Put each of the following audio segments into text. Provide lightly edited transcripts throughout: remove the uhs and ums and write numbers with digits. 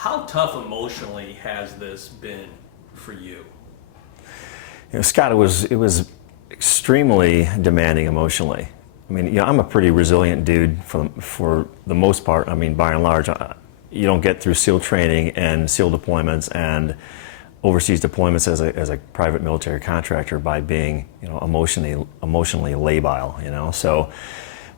How tough emotionally has this been for you? Scott, it was extremely demanding emotionally. I mean, I'm a pretty resilient dude for the most part. I mean, by and large, you don't get through SEAL training and SEAL deployments and overseas deployments as a private military contractor by being, emotionally labile. So,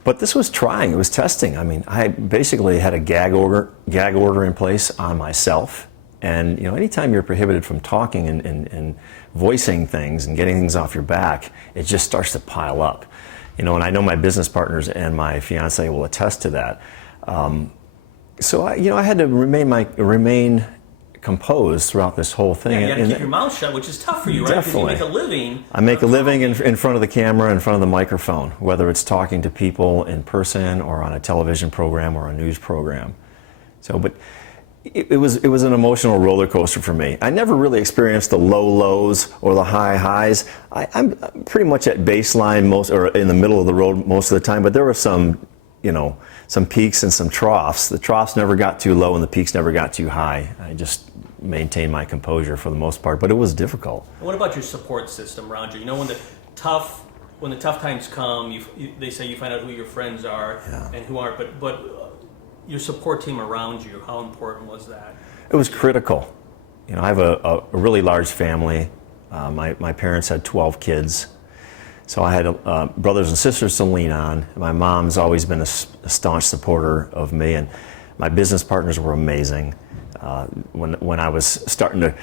but this was trying. It was testing. I mean, I basically had a gag order in place on myself. And anytime you're prohibited from talking and voicing things and getting things off your back, it just starts to pile up. And I know my business partners and my fiancé will attest to that. So I had to remain composed throughout this whole thing. Yeah, you got to keep your mouth shut, which is tough for you, right? Definitely. Because you make a living. I make a living in front of the camera, in front of the microphone, whether it's talking to people in person or on a television program or a news program. So, but it was an emotional roller coaster for me. I never really experienced the low lows or the high highs. I'm pretty much at baseline or in the middle of the road most of the time, but there were some peaks and some troughs. The troughs never got too low and the peaks never got too high. I just maintained my composure for the most part, but it was difficult. What about your support system around you? When the tough times come, they say you find out who your friends are and who aren't, but your support team around you, how important was that? It was critical. I have a really large family. My parents had 12 kids. So I had brothers and sisters to lean on. My mom's always been a staunch supporter of me, and my business partners were amazing. When I was starting to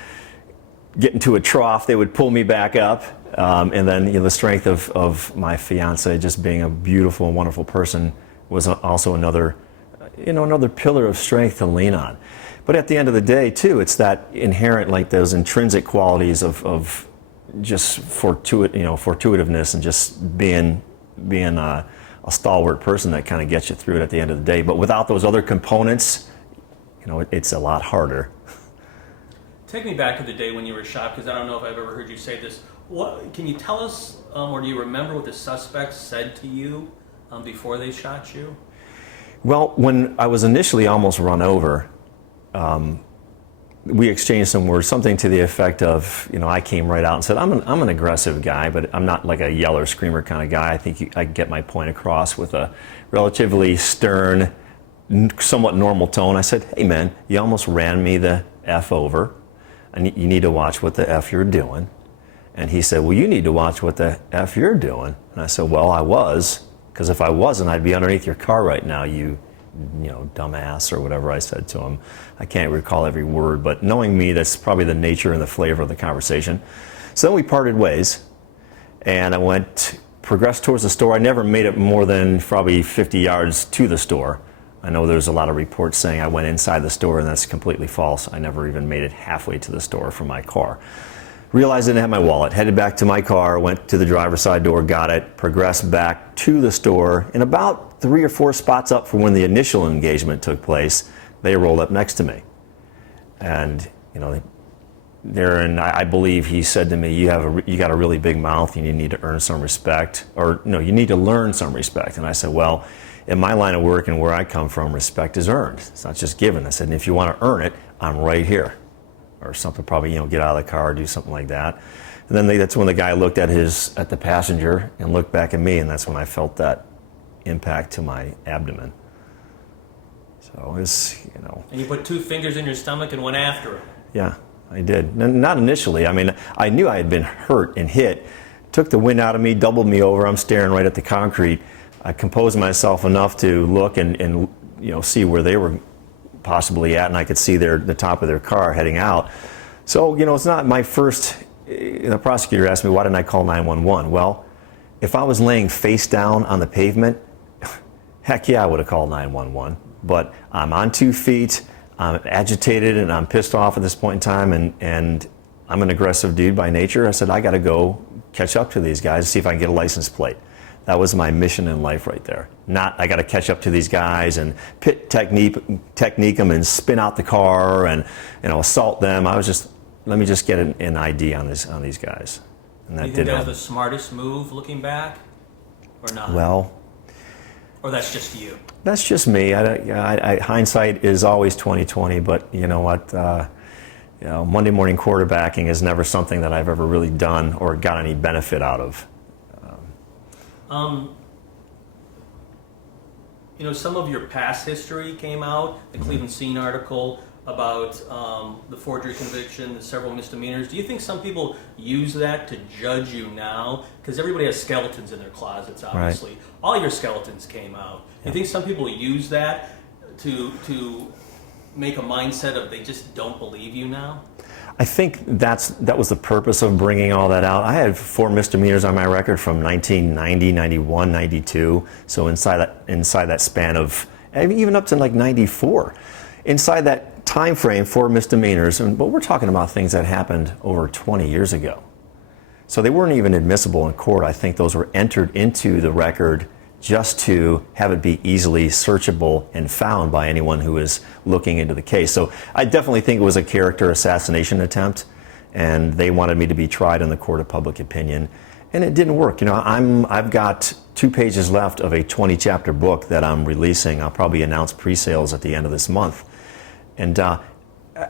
get into a trough, they would pull me back up. And then the strength of my fiance, just being a beautiful and wonderful person, was also another pillar of strength to lean on. But at the end of the day, too, it's that inherent, like those intrinsic qualities of just fortuitiveness and just being a stalwart person that kind of gets you through it at the end of the day. But without those other components, it's a lot harder. Take me back to the day when you were shot, because I don't know if I've ever heard you say this. What can you tell us, or do you remember what the suspects said to you before they shot you? Well, when I was initially almost run over, we exchanged some words, something to the effect of, I came right out and said, I'm an aggressive guy, but I'm not like a yeller, screamer kind of guy. I think I get my point across with a relatively stern, somewhat normal tone. I said, hey man, you almost ran me the F over, and you need to watch what the F you're doing. And he said, well, you need to watch what the F you're doing. And I said, well, I was, because if I wasn't, I'd be underneath your car right now, you dumbass, or whatever I said to him. I can't recall every word, but knowing me, that's probably the nature and the flavor of the conversation. So then we parted ways, and I progressed towards the store. I never made it more than probably 50 yards to the store. I know there's a lot of reports saying I went inside the store, and that's completely false. I never even made it halfway to the store from my car. Realized I didn't have my wallet, headed back to my car, went to the driver's side door, got it, progressed back to the store, and about 3 or 4 spots up from when the initial engagement took place, they rolled up next to me. And, I believe he said to me, you got a really big mouth and you need to earn some respect, or no, you need to learn some respect. And I said, well, in my line of work and where I come from, respect is earned. It's not just given. I said, and if you want to earn it, I'm right here. Or something, probably, get out of the car or do something like that. And then that's when the guy looked at the passenger and looked back at me, and that's when I felt that impact to my abdomen. So it was, And you put 2 fingers in your stomach and went after him. Yeah, I did. Not initially. I mean, I knew I had been hurt and hit. Took the wind out of me, doubled me over. I'm staring right at the concrete. I composed myself enough to look and see where they were possibly at, and I could see the top of their car heading out. So, it's not my first. The prosecutor asked me, why didn't I call 911? Well, if I was laying face down on the pavement, heck yeah, I would have called 911. But I'm on 2 feet, I'm agitated, and I'm pissed off at this point in time, and I'm an aggressive dude by nature. I said, I got to go catch up to these guys, see if I can get a license plate. That was my mission in life right there. Not, I got to catch up to these guys and pit technique them and spin out the car and assault them. I was just, let me just get an ID on these guys. And that Do you think that was the smartest move looking back, or not? Well, Or that's just you? That's just me. Hindsight is always 20/20, but you know what? Monday morning quarterbacking is never something that I've ever really done or got any benefit out of. Some of your past history came out, the Cleveland Scene article about the forgery conviction, the several misdemeanors. Do you think some people use that to judge you now? Because everybody has skeletons in their closets, obviously. Right. All your skeletons came out. Yeah. Do you think some people use that to make a mindset of they just don't believe you now? I think that was the purpose of bringing all that out. I had 4 misdemeanors on my record from 1990, 91, 92. So inside that span of, even up to like 94. Inside that time frame, 4 misdemeanors, but we're talking about things that happened over 20 years ago. So they weren't even admissible in court. I think those were entered into the record just to have it be easily searchable and found by anyone who is looking into the case. So I definitely think it was a character assassination attempt, and they wanted me to be tried in the court of public opinion, and it didn't work. I've got 2 pages left of a 20-chapter book that I'm releasing. I'll probably announce pre-sales at the end of this month, and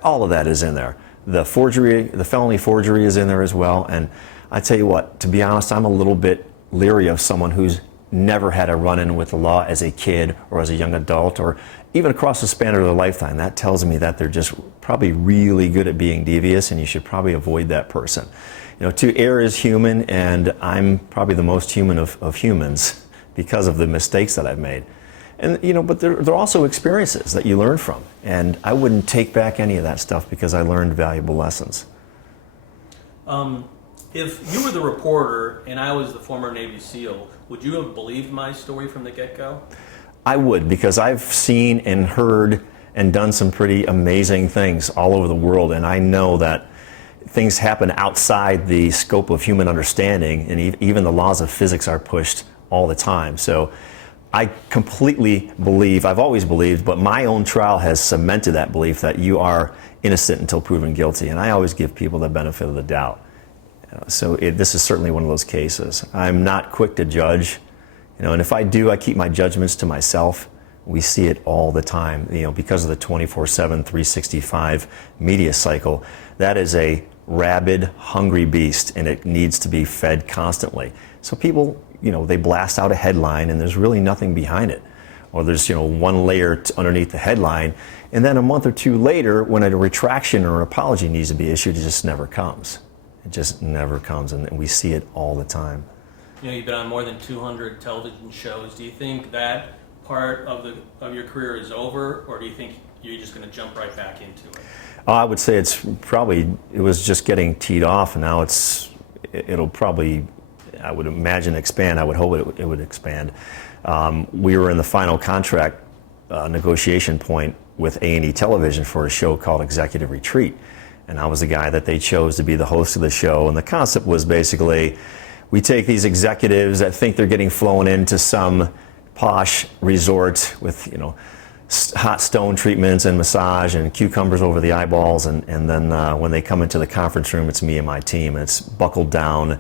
all of that is in there. The forgery, the felony forgery is in there as well, and I tell you what, to be honest, I'm a little bit leery of someone who's never had a run-in with the law as a kid or as a young adult or even across the span of their lifetime. That tells me that they're just probably really good at being devious, and you should probably avoid that person. To err is human, and I'm probably the most human of humans because of the mistakes that I've made. And but they're also experiences that you learn from, and I wouldn't take back any of that stuff because I learned valuable lessons. If you were the reporter and I was the former Navy SEAL, would you have believed my story from the get-go? I would, because I've seen and heard and done some pretty amazing things all over the world, and I know that things happen outside the scope of human understanding, and even the laws of physics are pushed all the time. So I completely believe, I've always believed, but my own trial has cemented that belief that you are innocent until proven guilty, and I always give people the benefit of the doubt. So this is certainly one of those cases. I'm not quick to judge, and if I do, I keep my judgments to myself. We see it all the time, because of the 24/7, 365 media cycle. That is a rabid, hungry beast, and it needs to be fed constantly. So people, they blast out a headline, and there's really nothing behind it. Or there's, one layer underneath the headline, and then a month or 2 later, when a retraction or apology needs to be issued, it just never comes. It just never comes, and we see it all the time. You've been on more than 200 television shows. Do you think that part of your career is over, or do you think you're just going to jump right back into it? I would say it was just getting teed off, and now it'll probably, I would imagine, expand. I would hope it would expand. We were in the final contract negotiation point with A&E Television for a show called Executive Retreat. And I was the guy that they chose to be the host of the show. And the concept was basically, we take these executives that think they're getting flown into some posh resort with, hot stone treatments and massage and cucumbers over the eyeballs. And then when they come into the conference room, it's me and my team. And it's buckled down,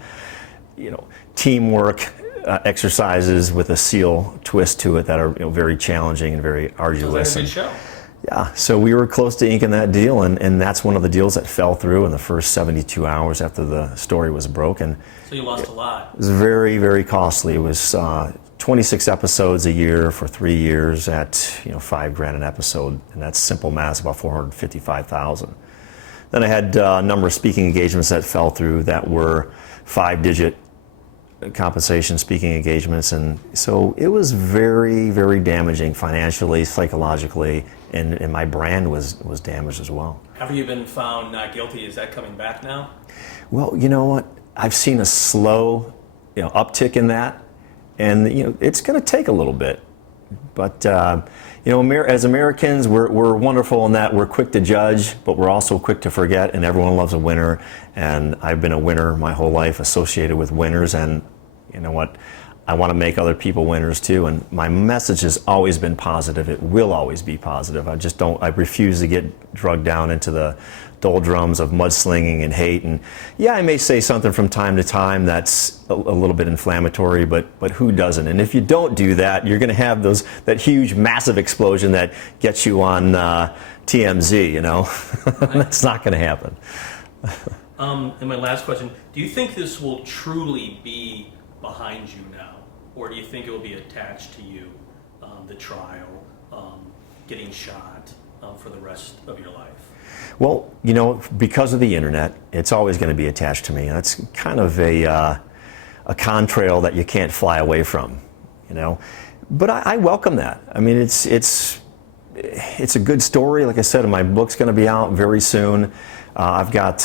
teamwork exercises with a SEAL twist to it that are very challenging and very arduous. Sounds like a good show. Yeah, so we were close to inking that deal, and that's one of the deals that fell through in the first 72 hours after the story was broken. So you lost a lot. It was very, very costly. It was 26 episodes a year for 3 years at $5,000 an episode, and that's simple math, about $455,000. Then I had a number of speaking engagements that fell through that were 5-digit compensation speaking engagements, and so it was very, very damaging financially, psychologically, and my brand was damaged as well. After you've been found not guilty, is that coming back now? Well, you know what? I've seen a slow uptick in that, and it's going to take a little bit. But as Americans, we're wonderful in that we're quick to judge, but we're also quick to forget, and everyone loves a winner. And I've been a winner my whole life, associated with winners, and you know what? I want to make other people winners too. And my message has always been positive. It will always be positive. I refuse to get drugged down into the doldrums of mudslinging and hate. And yeah, I may say something from time to time that's a little bit inflammatory, but who doesn't? And if you don't do that, you're going to have that huge, massive explosion that gets you on TMZ, you know? That's not going to happen. And my last question, do you think this will truly be behind you now? Or do you think it will be attached to you, the trial, getting shot, for the rest of your life? Well, you know, because of the internet, it's always going to be attached to me. That's kind of a contrail that you can't fly away from, you know. But I welcome that. I mean, it's a good story. Like I said, my book's going to be out very soon. I've got,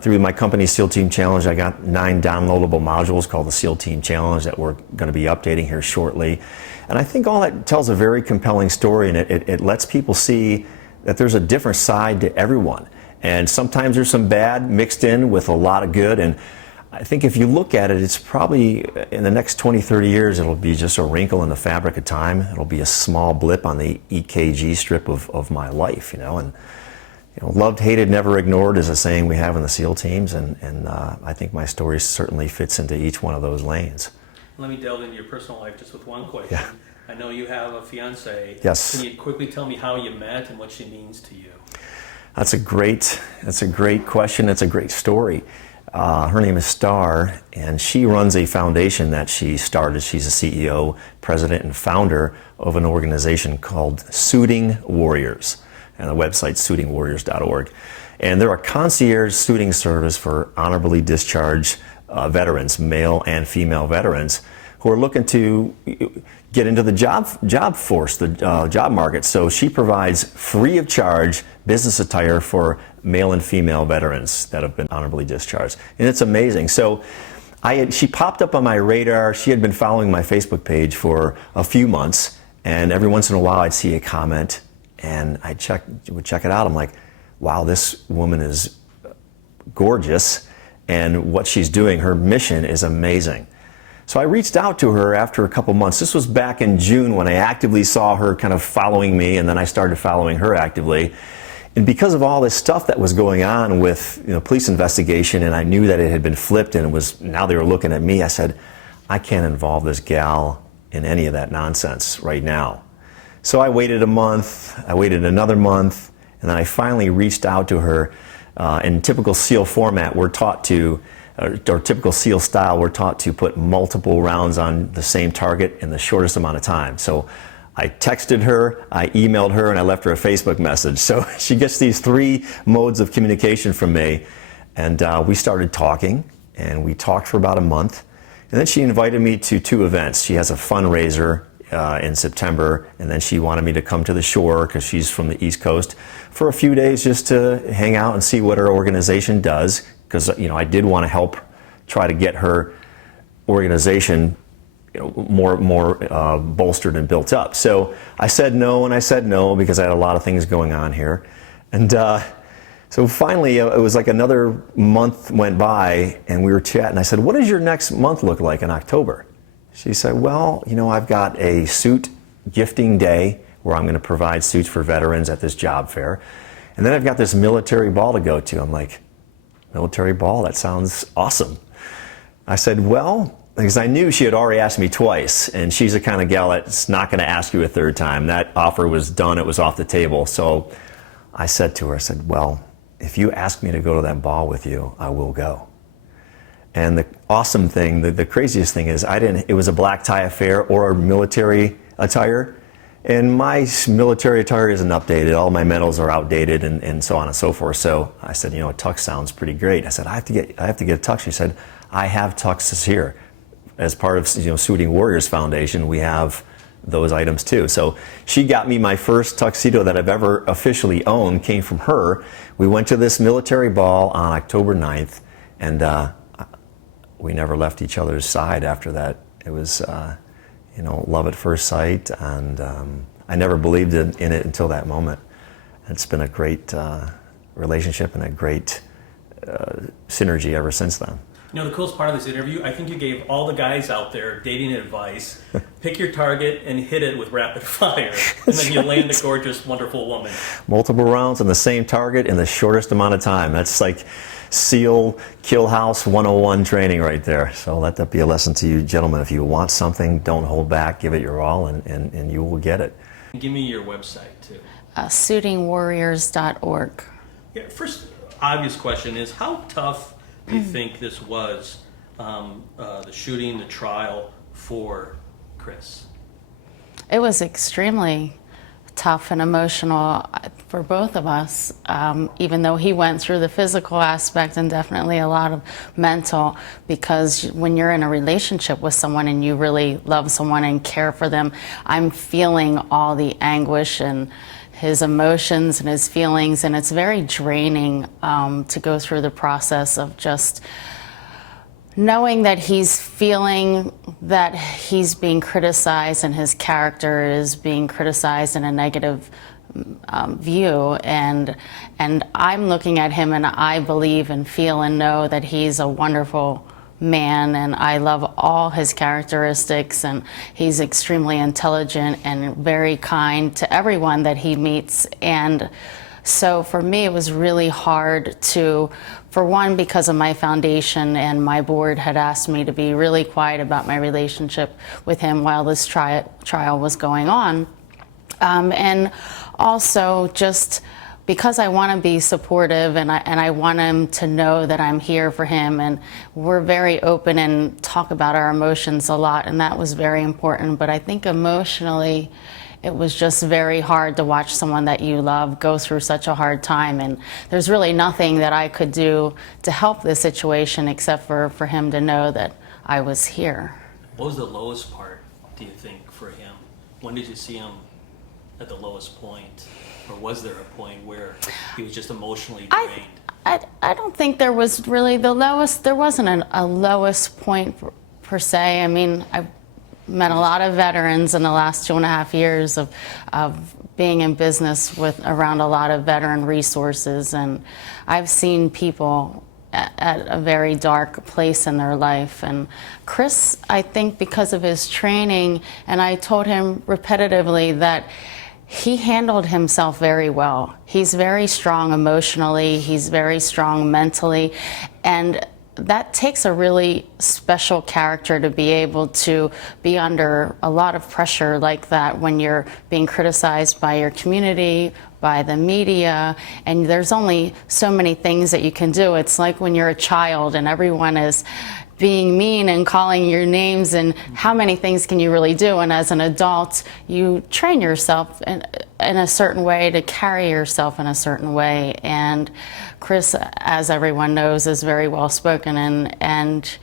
through my company SEAL Team Challenge, I got 9 downloadable modules called the SEAL Team Challenge that we're going to be updating here shortly. And I think all that tells a very compelling story, and it lets people see that there's a different side to everyone. And sometimes there's some bad mixed in with a lot of good. And I think if you look at it, it's probably in the next 20, 30 years, it'll be just a wrinkle in the fabric of time. It'll be a small blip on the EKG strip of my life, you know. And you know, loved, hated, never ignored is a saying we have in the SEAL teams. And I think my story certainly fits into each one of those lanes. Let me delve into your personal life just with one question. Yeah. I know you have a fiancé. Yes. Can you quickly tell me how you met and what she means to you? That's a great question. It's a great story. Her name is Star, and she runs a foundation that she started. She's a CEO, president, and founder of an organization called Suiting Warriors, and the website suitingwarriors.org. And they're a concierge suiting service for honorably discharged veterans, male and female veterans, who are looking to get into the job force, the job market. So she provides free of charge business attire for male and female veterans that have been honorably discharged. And it's amazing. So she popped up on my radar. She had been following my Facebook page for a few months, and every once in a while I'd see a comment, and I would check it out. I'm like, wow, this woman is gorgeous, and what she's doing, her mission is amazing. So I reached out to her after a couple months. This was back in June when I actively saw her kind of following me, and then I started following her actively. And because of all this stuff that was going on with, you know, police investigation, and I knew that it had been flipped and now they were looking at me, I said, I can't involve this gal in any of that nonsense right now. So I waited a month, I waited another month, and then I finally reached out to her. In typical SEAL format, we're taught to, or typical SEAL style, we're taught to put multiple rounds on the same target in the shortest amount of time. So I texted her, I emailed her, and I left her a Facebook message. So she gets these 3 modes of communication from me. And we started talking, and we talked for about a month. And then she invited me to 2 events. She has a fundraiser in September, and then she wanted me to come to the shore, because she's from the East Coast, for a few days just to hang out and see what her organization does. Because, you know, I did want to help try to get her organization, you know, more bolstered and built up. So I said no, and I said no, because I had a lot of things going on here. And so finally, it was like another month went by, and we were chatting. I said, what does your next month look like in October? She said, well, you know, I've got a suit gifting day where I'm going to provide suits for veterans at this job fair. And then I've got this military ball to go to. I'm like, military ball? That sounds awesome. I said, well, because I knew she had already asked me twice, and she's the kind of gal that's not going to ask you a third time. That offer was done. It was off the table. So I said to her, I said, well, if you ask me to go to that ball with you, I will go. And the awesome thing, the craziest thing is it was a black tie affair or a military attire. And my military attire isn't updated. All my medals are outdated, and so on and so forth. So I said, you know, a tux sounds pretty great. I said, I have to get a tux. She said, I have tuxes here. As part of, you know, Suiting Warriors Foundation, we have those items too. So she got me my first tuxedo that I've ever officially owned, came from her. We went to this military ball on October 9th, and we never left each other's side after that. It was, you know, love at first sight, and I never believed in it until that moment. It's been a great relationship and a great synergy ever since then. You know, the coolest part of this interview, I think you gave all the guys out there dating advice. Pick your target and hit it with rapid fire. And then you land a gorgeous, wonderful woman. Multiple rounds on the same target in the shortest amount of time. That's like SEAL Kill House 101 training right there. So let that be a lesson to you gentlemen. If you want something, don't hold back. Give it your all and you will get it. Give me your website, too. Suitingwarriors.org. Yeah, first obvious question is, how tough do you think this was, the shooting, the trial for Chris? It was extremely tough and emotional for both of us, even though he went through the physical aspect and definitely a lot of mental, because when you're in a relationship with someone and you really love someone and care for them, I'm feeling all the anguish and his emotions and his feelings, and it's very draining to go through the process of just knowing that he's feeling that he's being criticized and his character is being criticized in a negative view, and I'm looking at him and I believe and feel and know that he's a wonderful man, and I love all his characteristics, and he's extremely intelligent and very kind to everyone that he meets. And so for me, it was really hard to, for one, because of my foundation and my board had asked me to be really quiet about my relationship with him while this trial was going on. And also just because I want to be supportive and I want him to know that I'm here for him, and we're very open and talk about our emotions a lot, and that was very important. But I think emotionally, it was just very hard to watch someone that you love go through such a hard time, and there's really nothing that I could do to help this situation except for him to know that I was here. What was the lowest part, do you think, for him? When did you see him at the lowest point? Or was there a point where he was just emotionally drained? I don't think there was really the lowest. There wasn't a lowest point per se. I mean, I've met a lot of veterans in the last 2.5 years of being in business with around a lot of veteran resources, and I've seen people at a very dark place in their life. And Chris, I think because of his training, and I told him repetitively that he handled himself very well. He's very strong emotionally, he's very strong mentally, and that takes a really special character to be able to be under a lot of pressure like that when you're being criticized by your community, by the media, and there's only so many things that you can do. It's like when you're a child and everyone is being mean and calling your names, and how many things can you really do? And as an adult, you train yourself in a certain way to carry yourself in a certain way. And Chris, as everyone knows, is very well spoken, and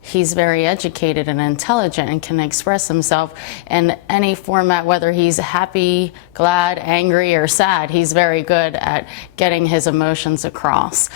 he's very educated and intelligent and can express himself in any format, whether he's happy, glad, angry, or sad. He's very good at getting his emotions across.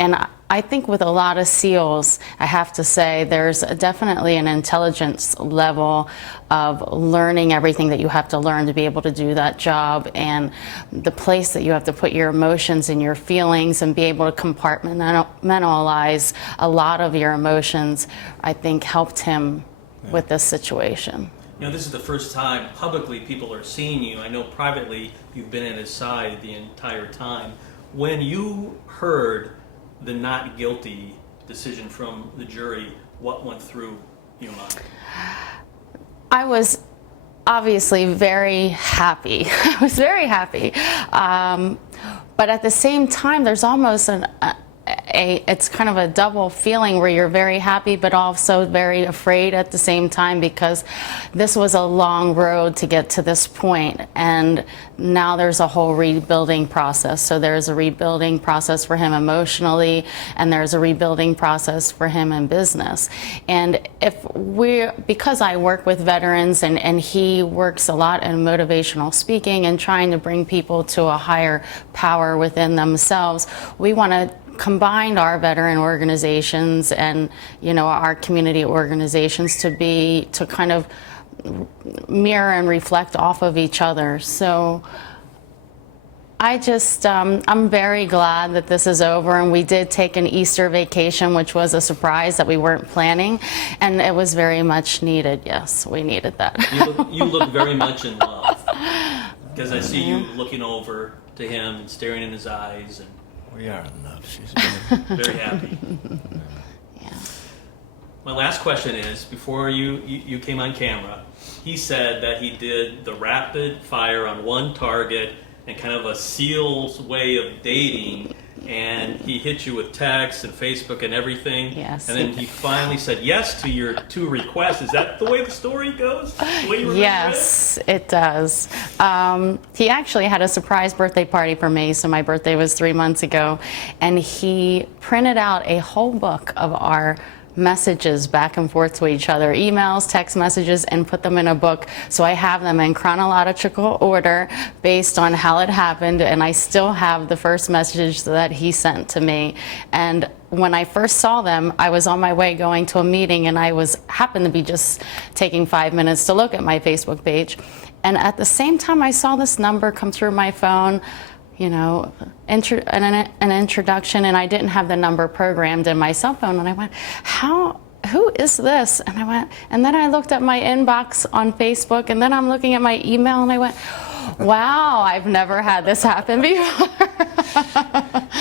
And I think with a lot of SEALs, I have to say, there's definitely an intelligence level of learning everything that you have to learn to be able to do that job, and the place that you have to put your emotions and your feelings and be able to compartmentalize a lot of your emotions, I think helped him with this situation. You know, this is the first time publicly people are seeing you. I know privately you've been at his side the entire time. When you heard the not guilty decision from the jury, what went through your mind? I was obviously very happy. I was very happy. But at the same time, there's almost it's kind of a double feeling where you're very happy but also very afraid at the same time, because this was a long road to get to this point, and now there's a whole rebuilding process. So there's a rebuilding process for him emotionally, and there's a rebuilding process for him in business. And because I work with veterans, and he works a lot in motivational speaking and trying to bring people to a higher power within themselves, we want to combined our veteran organizations and, you know, our community organizations to kind of mirror and reflect off of each other. So I'm very glad that this is over, and we did take an Easter vacation, which was a surprise that we weren't planning, and it was very much needed. Yes, we needed that. You look very much in love, because I see you looking over to him and staring in his eyes, and We are in love. She's very happy. Yeah. My last question is, before you came on camera, he said that he did the rapid fire on one target and kind of a SEAL's way of dating, and he hit you with texts and Facebook and everything. Yes. And then he finally said yes to your 2 requests. Is that the way the story goes? The way you remember Yes, it does. He actually had a surprise birthday party for me, so my birthday was 3 months ago, and he printed out a whole book of our messages back and forth to each other, emails, text messages, and put them in a book. So I have them in chronological order based on how it happened, and I still have the first message that he sent to me. And when I first saw them, I was on my way going to a meeting, and I happened to be just taking 5 minutes to look at my Facebook page. And at the same time I saw this number come through my phone, you know, an introduction, and I didn't have the number programmed in my cell phone, and I went, who is this? And then I looked at my inbox on Facebook, and then I'm looking at my email, and I went, wow, I've never had this happen before.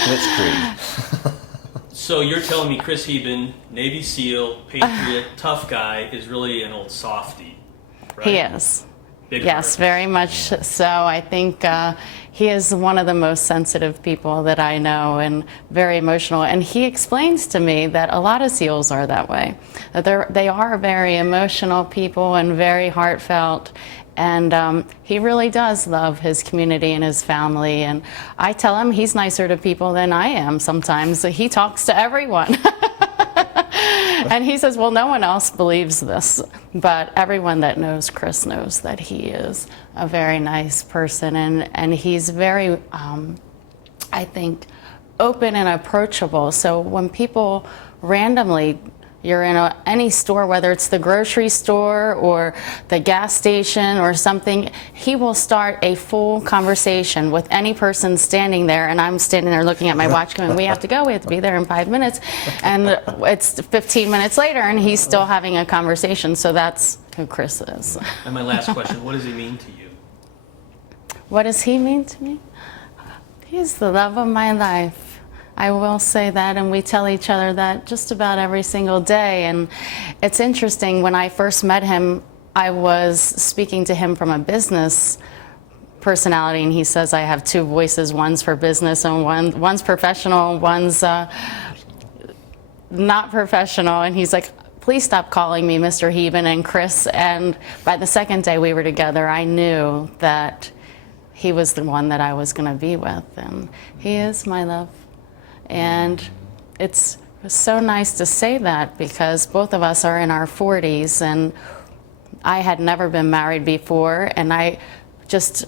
Blitzkrieg. So you're telling me Chris Heben, Navy SEAL, patriot, tough guy, is really an old softie, right? He is. Big Yes, heart. very much so. I think he is one of the most sensitive people that I know, and very emotional. And he explains to me that a lot of SEALs are that way. That they are very emotional people and very heartfelt. And he really does love his community and his family. And I tell him he's nicer to people than I am sometimes. He talks to everyone. And he says, well, no one else believes this, but everyone that knows Chris knows that he is a very nice person, and he's very, I think, open and approachable. So when people randomly, you're in any store, whether it's the grocery store or the gas station or something, he will start a full conversation with any person standing there, and I'm standing there looking at my watch going, we have to be there in 5 minutes, and it's 15 minutes later and he's still having a conversation. So that's who Chris is. And my last question, what does he mean to you? What does he mean to me? He's the love of my life. I will say that, and we tell each other that just about every single day. And it's interesting, when I first met him, I was speaking to him from a business personality, and he says I have 2 voices, one's for business and one's professional, one's not professional. And he's like, please stop calling me Mr. Heben and Chris. And by the second day we were together, I knew that he was the one that I was going to be with, and he is my love. And it's so nice to say that, because both of us are in our 40s, and I had never been married before, and I just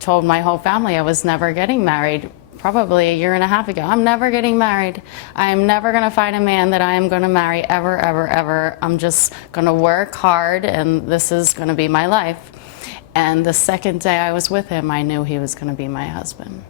told my whole family I was never getting married probably 1.5 years ago. I'm never getting married. I am never going to find a man that I am going to marry ever, ever, ever. I'm just going to work hard, and this is going to be my life. And the second day I was with him, I knew he was going to be my husband.